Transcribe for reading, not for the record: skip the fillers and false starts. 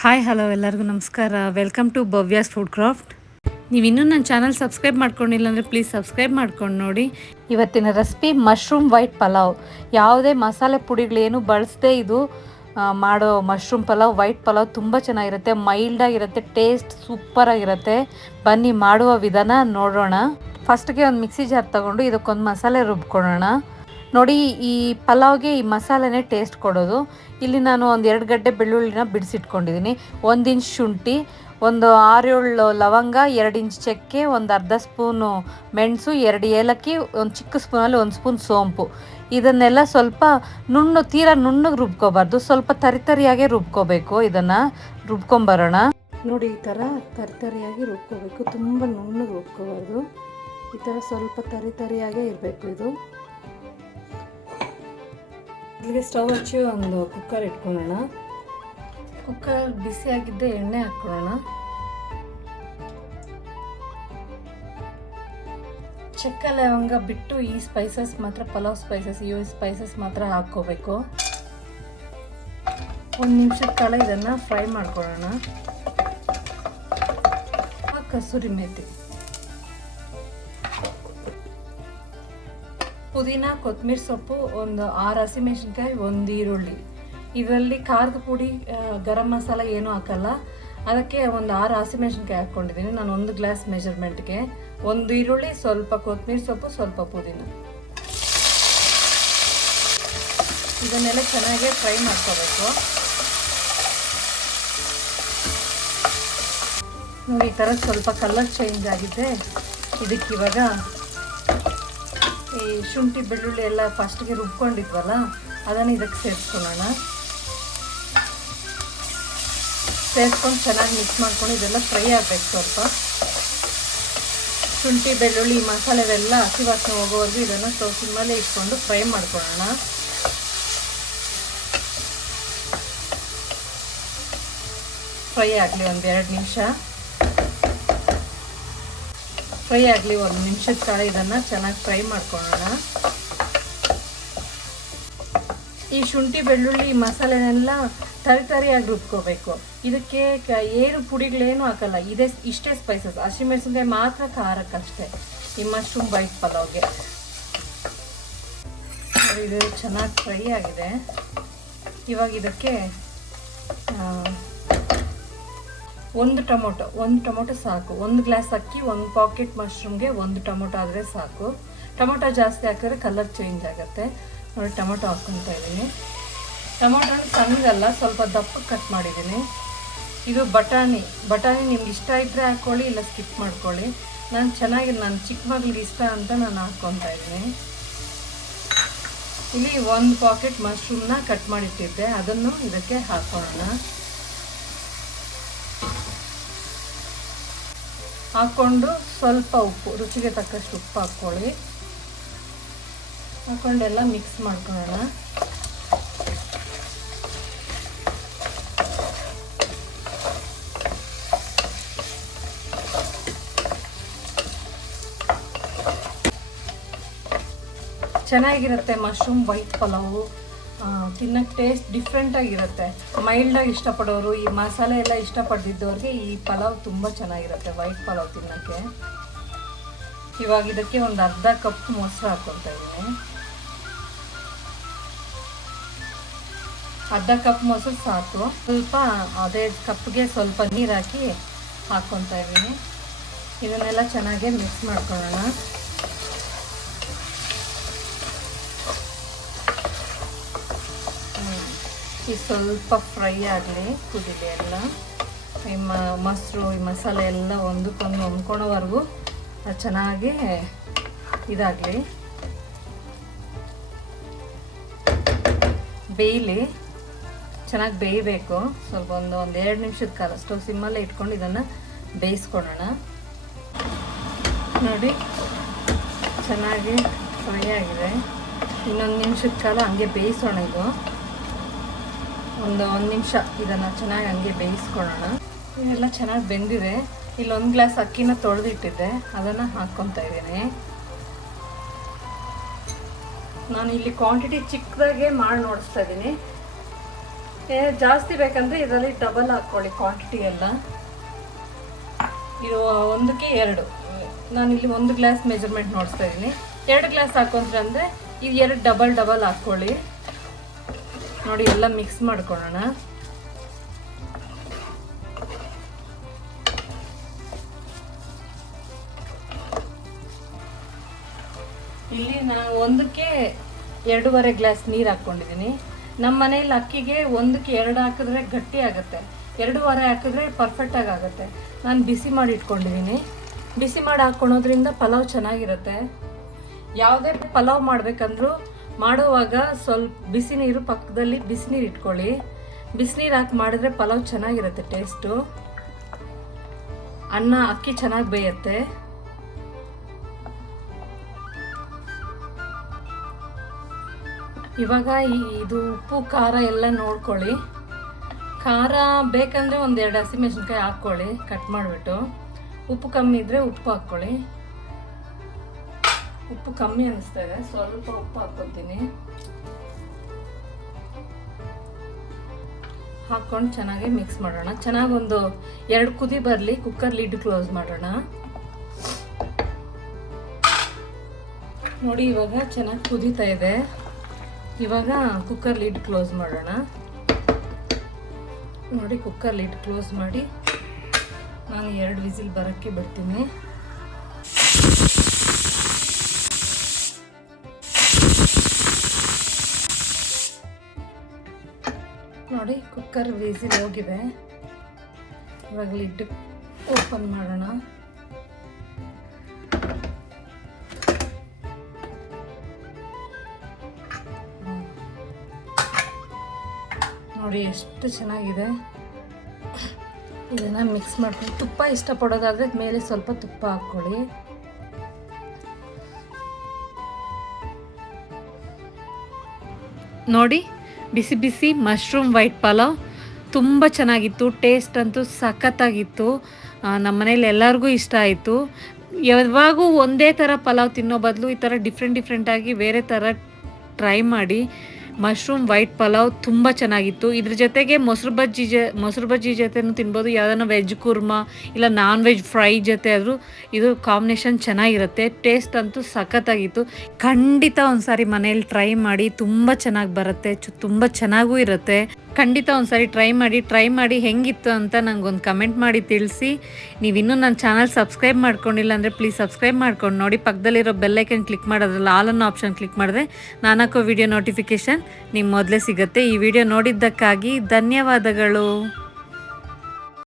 Hi hello ಎಲ್ಲರಿಗೂ ನಮಸ್ಕಾರ. Welcome to Bhavya's food craft. ನೀವು ಇನ್ನೂ ನನ್ನ ಚಾನಲ್ ಸಬ್ಸ್ಕ್ರೈಬ್ ಮಾಡ್ಕೊಂಡಿಲ್ಲ ಅಂದರೆ ಪ್ಲೀಸ್ ಸಬ್ಸ್ಕ್ರೈಬ್ ಮಾಡ್ಕೊಂಡು ನೋಡಿ. ಇವತ್ತಿನ ರೆಸಿಪಿ ಮಶ್ರೂಮ್ ವೈಟ್ ಪಲಾವ್. ಯಾವುದೇ ಮಸಾಲೆ ಪುಡಿಗಳೇನು ಬಳಸದೆ ಇದು ಮಾಡೋ ಮಶ್ರೂಮ್ ಪಲಾವ್, ವೈಟ್ ಪಲಾವ್ ತುಂಬ ಚೆನ್ನಾಗಿರುತ್ತೆ, ಮೈಲ್ಡಾಗಿರುತ್ತೆ, ಟೇಸ್ಟ್ ಸೂಪರಾಗಿರುತ್ತೆ. ಬನ್ನಿ ಮಾಡುವ ವಿಧಾನ ನೋಡೋಣ. ಫಸ್ಟ್ಗೆ ಒಂದು ಮಿಕ್ಸಿ ಜಾರ್ ತೊಗೊಂಡು ಇದಕ್ಕೊಂದು ಮಸಾಲೆ ರುಬ್ಕೊಳ್ಳೋಣ. ನೋಡಿ, ಈ ಪಲಾವ್ಗೆ ಈ ಮಸಾಲೆನೇ ಟೇಸ್ಟ್ ಕೊಡೋದು. ಇಲ್ಲಿ ನಾನು ಒಂದು 2 ಗಡ್ಡೆ ಬೆಳ್ಳುಳ್ಳಿನ ಬಿಡಿಸಿಟ್ಕೊಂಡಿದ್ದೀನಿ, 1 ಇಂಚ್ ಶುಂಠಿ, ಒಂದು 6-7 ಲವಂಗ, 2 ಇಂಚ್ ಚಕ್ಕೆ, ಒಂದು ಅರ್ಧ ಸ್ಪೂನು ಮೆಣಸು, 2 ಏಲಕ್ಕಿ, ಒಂದು ಚಿಕ್ಕ ಸ್ಪೂನಲ್ಲಿ 1 ಸ್ಪೂನ್ ಸೋಂಪು. ಇದನ್ನೆಲ್ಲ ಸ್ವಲ್ಪ ತೀರಾ ನುಣ್ಣಗೆ ರುಬ್ಕೋಬಾರ್ದು, ಸ್ವಲ್ಪ ತರಿಯಾಗೆ ರುಬ್ಕೋಬೇಕು. ಇದನ್ನು ರುಬ್ಕೊಂಬರೋಣ. ನೋಡಿ, ಈ ಥರ ತರಿಯಾಗಿ ರುಬ್ಕೋಬೇಕು, ತುಂಬ ನುಣ್ಣಗೆ ರುಬ್ಕೋಬಾರ್ದು. ಈ ಥರ ಸ್ವಲ್ಪ ತರಿಯಾಗೇ ಇರಬೇಕು ಇದು. ಇಲ್ಲಿಗೆ ಸ್ಟವ್ ಹಚ್ಚಿ ಒಂದು ಕುಕ್ಕರ್ ಇಟ್ಕೊಳ್ಳೋಣ. ಕುಕ್ಕರ್ ಬಿಸಿಯಾಗಿದ್ದೆ ಎಣ್ಣೆ ಹಾಕ್ಕೊಳ್ಳೋಣ. ಚಕ್ಕೆ ಲವಂಗ ಬಿಟ್ಟು ಈ ಸ್ಪೈಸಸ್ ಮಾತ್ರ, ಪಲಾವ್ ಸ್ಪೈಸಸ್, ಈ ಸ್ಪೈಸಸ್ ಮಾತ್ರ ಹಾಕ್ಕೋಬೇಕು. 1 ನಿಮಿಷದ ಕಾಲ ಇದನ್ನು ಫ್ರೈ ಮಾಡ್ಕೊಳ್ಳೋಣ. ಕಸೂರಿ ಮೇಥಿ, ಪುದೀನ, ಕೊತ್ತಂಬರಿ ಸೊಪ್ಪು, ಒಂದು 6 ಹಸಿಮೆಣಸಿನ್ಕಾಯಿ, 1 ಈರುಳ್ಳಿ. ಇದರಲ್ಲಿ ಖಾರದ ಪುಡಿ, ಗರಂ ಮಸಾಲ ಏನೂ ಹಾಕಲ್ಲ. ಅದಕ್ಕೆ ಒಂದು 6 ಹಸಿಮೆಣಸಿನ್ಕಾಯಿ ಹಾಕ್ಕೊಂಡಿದ್ದೀನಿ ನಾನು 1 ಗ್ಲಾಸ್ ಮೆಜರ್ಮೆಂಟ್ಗೆ. 1 ಈರುಳ್ಳಿ, ಸ್ವಲ್ಪ ಕೊತ್ತಂಬರಿ ಸೊಪ್ಪು, ಸ್ವಲ್ಪ ಪುದೀನ. ಇದನ್ನೆಲ್ಲ ಚೆನ್ನಾಗಿ ಫ್ರೈ ಮಾಡ್ಕೋಬೇಕು. ನೋಡಿ, ಈ ಥರ ಸ್ವಲ್ಪ ಕಲರ್ ಚೇಂಜ್ ಆಗಿದೆ. ಇದಕ್ಕಿವಾಗ ಈ ಶುಂಠಿ ಬೆಳ್ಳುಳ್ಳಿ ಎಲ್ಲ ಫಸ್ಟ್ಗೆ ರುಬ್ಕೊಂಡಿದ್ವಲ್ಲ, ಅದನ್ನು ಇದಕ್ಕೆ ಸೇರಿಸ್ಕೊಳ್ಳೋಣ. ಸೇರಿಸ್ಕೊಂಡು ಚೆನ್ನಾಗಿ ಮಿಕ್ಸ್ ಮಾಡ್ಕೊಂಡು ಇದೆಲ್ಲ ಫ್ರೈ ಆಗಬೇಕು. ಸ್ವಲ್ಪ ಶುಂಠಿ ಬೆಳ್ಳುಳ್ಳಿ ಮಸಾಲೆವೆಲ್ಲ ಹಸಿ ವಾಸನೆ ಹೋಗೋವರೆಗೂ ಇದನ್ನು ಸ್ಟವ್ ಮೇಲೆ ಇಟ್ಕೊಂಡು ಫ್ರೈ ಮಾಡ್ಕೊಳ್ಳೋಣ. ಫ್ರೈ ಆಗಲಿ ಒಂದು 2 ನಿಮಿಷ. ಫ್ರೈ ಆಗಲಿ 1 ನಿಮಿಷದ ಕಾಲ ಇದನ್ನು ಚೆನ್ನಾಗಿ ಫ್ರೈ ಮಾಡ್ಕೊಳ್ಳೋಣ. ಈ ಶುಂಠಿ ಬೆಳ್ಳುಳ್ಳಿ ಮಸಾಲೆನೆಲ್ಲ ತರಿಯಾಗಿ ರುಬ್ಕೋಬೇಕು. ಇದಕ್ಕೆ ಏನು ಪುಡಿಗಳೇನು ಹಾಕಲ್ಲ, ಇಷ್ಟೇ ಸ್ಪೈಸಸ್. ಹಸಿಮೆಣಸಿನ್ಕಾಯಿ ಮಾತ್ರ ಖಾರಕ್ಕಷ್ಟೇ ಈ ಮಶ್ರೂಮ್ ವೈಟ್ ಪಲಾವ್ಗೆ. ಇದು ಚೆನ್ನಾಗಿ ಫ್ರೈ ಆಗಿದೆ. ಇವಾಗ ಇದಕ್ಕೆ 1 ಟೊಮೊಟೊ ಸಾಕು. 1 ಗ್ಲಾಸ್ ಅಕ್ಕಿ, 1 ಪಾಕೆಟ್ ಮಶ್ರೂಮ್ಗೆ 1 ಟೊಮೊಟೊ ಆದರೆ ಸಾಕು. ಟೊಮೊಟೊ ಜಾಸ್ತಿ ಹಾಕಿದ್ರೆ ಕಲರ್ ಚೇಂಜ್ ಆಗುತ್ತೆ. ನೋಡಿ, ಟೊಮೊಟೊ ಹಾಕ್ಕೊತಾ ಇದ್ದೀನಿ. ಟೊಮೊಟೊ ಸಣ್ಣದಲ್ಲ, ಸ್ವಲ್ಪ ದಪ್ಪಕ್ಕೆ ಕಟ್ ಮಾಡಿದ್ದೀನಿ. ಇದು ಬಟಾಣಿ ನಿಮ್ಗೆ ಇಷ್ಟ ಇದ್ದರೆ ಹಾಕ್ಕೊಳ್ಳಿ, ಇಲ್ಲ ಸ್ಕಿಪ್ ಮಾಡ್ಕೊಳ್ಳಿ. ನಾನು ಚಿಕ್ಕ ಮಗಳಿಗೆ ಇಷ್ಟ ಅಂತ ನಾನು ಹಾಕ್ಕೊತಾ ಇದ್ದೀನಿ. ಇಲ್ಲಿ 1 ಪಾಕೆಟ್ ಮಶ್ರೂಮ್ನ ಕಟ್ ಮಾಡಿಟ್ಟಿದ್ದೆ, ಅದನ್ನು ಇದಕ್ಕೆ ಹಾಕೋಣ. ಹಾಕ್ಕೊಂಡು ಸ್ವಲ್ಪ ಉಪ್ಪು, ರುಚಿಗೆ ತಕ್ಕಷ್ಟು ಉಪ್ಪು ಹಾಕ್ಕೊಳ್ಳಿ. ಹಾಕ್ಕೊಂಡೆಲ್ಲ ಮಿಕ್ಸ್ ಮಾಡ್ಕೊಳ್ಳೋಣ. ಚೆನ್ನಾಗಿರುತ್ತೆ ಮಶ್ರೂಮ್ ವೈಟ್ ಪಲಾವು. ತಿನ್ನೋಕ್ಕೆ ಟೇಸ್ಟ್ ಡಿಫ್ರೆಂಟಾಗಿರುತ್ತೆ. ಮೈಲ್ಡಾಗಿ ಇಷ್ಟಪಡೋರು, ಈ ಮಸಾಲೆ ಎಲ್ಲ ಇಷ್ಟಪಡ್ದಿದ್ದವ್ರಿಗೆ ಈ ಪಲಾವ್ ತುಂಬ ಚೆನ್ನಾಗಿರುತ್ತೆ, ವೈಟ್ ಪಲಾವ್ ತಿನ್ನೋಕ್ಕೆ. ಇವಾಗ ಇದಕ್ಕೆ ಒಂದು ಅರ್ಧ ಕಪ್ ಮೊಸರು ಹಾಕ್ಕೊತಾ ಇದ್ದೀನಿ. ಅರ್ಧ ಕಪ್ ಮೊಸರು ಸಾಕು. ಸ್ವಲ್ಪ ಅದೇ ಕಪ್ಗೆ ಸ್ವಲ್ಪ ನೀರು ಹಾಕಿ ಹಾಕ್ಕೊತಾ ಇದ್ದೀನಿ. ಇದನ್ನೆಲ್ಲ ಚೆನ್ನಾಗಿ ಮಿಕ್ಸ್ ಮಾಡ್ಕೊಳ್ಳೋಣ. ಈ ಸ್ವಲ್ಪ ಫ್ರೈ ಆಗಲಿ, ಕುದಿಲಿ ಎಲ್ಲ. ಈ ಮೊಸರು, ಈ ಮಸಾಲೆ ಎಲ್ಲ ಒಂದಕ್ಕೊಂದು ಹೊಂದ್ಕೊಳ್ಳೋವರೆಗೂ ಚೆನ್ನಾಗಿ ಇದಾಗಲಿ, ಬೇಯಲಿ, ಚೆನ್ನಾಗಿ ಬೇಯಬೇಕು. ಸ್ವಲ್ಪ ಒಂದು 2 ನಿಮಿಷದ ಕಾಲ ಸ್ಟವ್ ಸಿಮ್ಮಲ್ಲೇ ಇಟ್ಕೊಂಡು ಇದನ್ನು ಬೇಯಿಸ್ಕೊಳ್ಳೋಣ. ನೋಡಿ, ಚೆನ್ನಾಗಿ ಫ್ರೈ ಆಗಿದೆ. ಇನ್ನೊಂದು ನಿಮಿಷದ ಕಾಲ ಹಂಗೆ ಬೇಯಿಸೋಣ. ಇದು ಒಂದು 1 ನಿಮಿಷ ಇದನ್ನು ಚೆನ್ನಾಗಿ ಹಂಗೆ ಬೇಯಿಸ್ಕೊಳ್ಳೋಣ. ಇದೆಲ್ಲ ಚೆನ್ನಾಗಿ ಬೆಂದಿದೆ. ಇಲ್ಲಿ 1 ಗ್ಲಾಸ್ ಅಕ್ಕಿನ ತೊಳೆದಿಟ್ಟಿದ್ದೆ, ಅದನ್ನು ಹಾಕ್ಕೊತಾ ಇದ್ದೀನಿ. ನಾನು ಇಲ್ಲಿ ಕ್ವಾಂಟಿಟಿ ಚಿಕ್ಕದಾಗೆ ಮಾಡಿ ನೋಡಿಸ್ತಾ ಇದ್ದೀನಿ. ಜಾಸ್ತಿ ಬೇಕಂದರೆ ಇದರಲ್ಲಿ ಡಬಲ್ ಹಾಕ್ಕೊಳ್ಳಿ ಕ್ವಾಂಟಿಟಿ ಎಲ್ಲ. ಇದು 1ಕ್ಕೆ 2, ನಾನಿಲ್ಲಿ 1 ಗ್ಲಾಸ್ ಮೆಜರ್ಮೆಂಟ್ ನೋಡಿಸ್ತಾ ಇದ್ದೀನಿ. 2 ಗ್ಲಾಸ್ ಹಾಕೊಂಡ್ರೆ ಅಂದರೆ ಇದು 2 ಡಬಲ್ ಹಾಕ್ಕೊಳ್ಳಿ. ನೋಡಿ ಎಲ್ಲ ಮಿಕ್ಸ್ ಮಾಡ್ಕೊಳ್ಳೋಣ. ಇಲ್ಲಿ ನಾನು 1ಕ್ಕೆ 2.5 ಗ್ಲಾಸ್ ನೀರು ಹಾಕ್ಕೊಂಡಿದ್ದೀನಿ. ನಮ್ಮ ಮನೇಲಿ ಅಕ್ಕಿಗೆ 1ಕ್ಕೆ 2 ಹಾಕಿದ್ರೆ ಗಟ್ಟಿ ಆಗುತ್ತೆ, 2.5 ಹಾಕಿದ್ರೆ ಪರ್ಫೆಕ್ಟಾಗಿ ಆಗುತ್ತೆ. ನಾನು ಬಿಸಿ ಮಾಡಿ ಇಟ್ಕೊಂಡಿದ್ದೀನಿ. ಬಿಸಿ ಮಾಡಿ ಹಾಕ್ಕೊಳೋದ್ರಿಂದ ಪಲಾವ್ ಚೆನ್ನಾಗಿರುತ್ತೆ. ಯಾವುದೇ ಪಲಾವ್ ಮಾಡಬೇಕಂದ್ರೂ ಮಾಡುವಾಗ ಸ್ವಲ್ಪ ಬಿಸಿ ನೀರು ಪಕ್ಕದಲ್ಲಿ ಬಿಸಿನೀರು ಇಟ್ಕೊಳ್ಳಿ. ಬಿಸಿನೀರು ಹಾಕಿ ಮಾಡಿದ್ರೆ ಪಲಾವ್ ಚೆನ್ನಾಗಿರುತ್ತೆ ಟೇಸ್ಟು. ಅಕ್ಕಿ ಚೆನ್ನಾಗಿ ಬೇಯುತ್ತೆ. ಇವಾಗ ಇದು ಉಪ್ಪು ಖಾರ ಎಲ್ಲ ನೋಡ್ಕೊಳ್ಳಿ. ಖಾರ ಬೇಕಂದರೆ 1-2 ಹಸಿಮೆಣಸಿನ್ಕಾಯಿ ಹಾಕ್ಕೊಳ್ಳಿ ಕಟ್ ಮಾಡಿಬಿಟ್ಟು. ಉಪ್ಪು ಕಮ್ಮಿ ಇದ್ದರೆ ಉಪ್ಪು ಹಾಕ್ಕೊಳ್ಳಿ. ಉಪ್ಪು ಕಮ್ಮಿ ಅನ್ನಿಸ್ತಾ ಇದೆ, ಸ್ವಲ್ಪ ಉಪ್ಪು ಹಾಕ್ಕೊತೀನಿ. ಹಾಕ್ಕೊಂಡು ಚೆನ್ನಾಗಿ ಮಿಕ್ಸ್ ಮಾಡೋಣ. ಚೆನ್ನಾಗಿ 2 ಕುದಿ ಬರಲಿ. ಕುಕ್ಕರ್ ಲಿಡ್ ಕ್ಲೋಸ್ ಮಾಡೋಣ. ನೋಡಿ ಇವಾಗ ಚೆನ್ನಾಗಿ ಕುದೀತಾ ಇದೆ. ಇವಾಗ ಕುಕ್ಕರ್ ಲಿಡ್ ಕ್ಲೋಸ್ ಮಾಡೋಣ. ನೋಡಿ ಕುಕ್ಕರ್ ಲಿಡ್ ಕ್ಲೋಸ್ ಮಾಡಿ ನಾನು 2 ವಿಸಿಲ್ ಬರೋಕ್ಕೆ ಬಿಡ್ತೀನಿ. ನೋಡಿ ಕುಕ್ಕರ್ ವಿಸಿಲ್ ಹೋಗಿದೆ. ಇವಾಗ ಲಿಡ್ ಓಪನ್ ಮಾಡೋಣ. ನೋಡಿ ಎಷ್ಟು ಚೆನ್ನಾಗಿದೆ. ಇದನ್ನು ಮಿಕ್ಸ್ ಮಾಡ್ಕೊಂಡು ತುಪ್ಪ ಇಷ್ಟಪಡೋದಾದರೆ ಮೇಲೆ ಸ್ವಲ್ಪ ತುಪ್ಪ ಹಾಕ್ಕೊಳ್ಳಿ. ನೋಡಿ ಬಿಸಿ ಬಿಸಿ ಮಶ್ರೂಮ್ ವೈಟ್ ಪಲಾವ್ ತುಂಬ ಚೆನ್ನಾಗಿತ್ತು. ಟೇಸ್ಟ್ ಅಂತೂ ಸಖತ್ತಾಗಿತ್ತು. ನಮ್ಮ ಮನೇಲಿ ಎಲ್ಲರಿಗೂ ಇಷ್ಟ ಆಯಿತು. ಯಾವಾಗೂ ಒಂದೇ ಥರ ಪಲಾವ್ ತಿನ್ನೋ ಬದಲು ಈ ಥರ ಡಿಫ್ರೆಂಟಾಗಿ ಬೇರೆ ಥರ ಟ್ರೈ ಮಾಡಿ. ಮಶ್ರೂಮ್ ವೈಟ್ ಪಲಾವ್ ತುಂಬ ಚೆನ್ನಾಗಿತ್ತು. ಇದ್ರ ಜೊತೆಗೆ ಮೊಸರು ಬಜ್ಜಿ ಜೊತೆನೂ ತಿನ್ಬೋದು. ಯಾವುದನ್ನ ವೆಜ್ ಕುರ್ಮಾ ಇಲ್ಲ ನಾನ್ ವೆಜ್ ಫ್ರೈ ಜೊತೆ ಆದರೂ ಇದು ಕಾಂಬಿನೇಷನ್ ಚೆನ್ನಾಗಿರುತ್ತೆ. ಟೇಸ್ಟ್ ಅಂತೂ ಸಖತ್ತಾಗಿತ್ತು. ಖಂಡಿತ ಒಂದ್ಸಾರಿ ಮನೇಲಿ ಟ್ರೈ ಮಾಡಿ, ತುಂಬ ಚೆನ್ನಾಗಿ ಬರುತ್ತೆ, ತುಂಬ ಚೆನ್ನಾಗೂ ಇರುತ್ತೆ. ಖಂಡಿತ ಒಂದ್ಸಾರಿ ಟ್ರೈ ಮಾಡಿ ಹೆಂಗಿತ್ತು ಅಂತ ನಂಗೊಂದು ಕಮೆಂಟ್ ಮಾಡಿ ತಿಳಿಸಿ. ನೀವಿನ್ನೂ ನನ್ನ ಚಾನಲ್ ಸಬ್ಸ್ಕ್ರೈಬ್ ಮಾಡ್ಕೊಂಡಿಲ್ಲ ಅಂದರೆ ಪ್ಲೀಸ್ ಸಬ್ಸ್ಕ್ರೈಬ್ ಮಾಡ್ಕೊಂಡು ನೋಡಿ. ಪಕ್ಕದಲ್ಲಿರೋ ಬೆಲ್ಲೈಕನ್ ಕ್ಲಿಕ್ ಮಾಡೋದ್ರಲ್ಲಿ ಆಲ್ ಅನ್ನೋ ಆಪ್ಷನ್ ಕ್ಲಿಕ್ ಮಾಡಿದ್ರೆ ನಾನು ಹಾಕೋ ವಿಡಿಯೋ ನೋಟಿಫಿಕೇಷನ್ ನಿಮ್ಗೆ ಮೊದಲೇ ಸಿಗುತ್ತೆ. ಈ ವಿಡಿಯೋ ನೋಡಿದ್ದಕ್ಕಾಗಿ ಧನ್ಯವಾದಗಳು.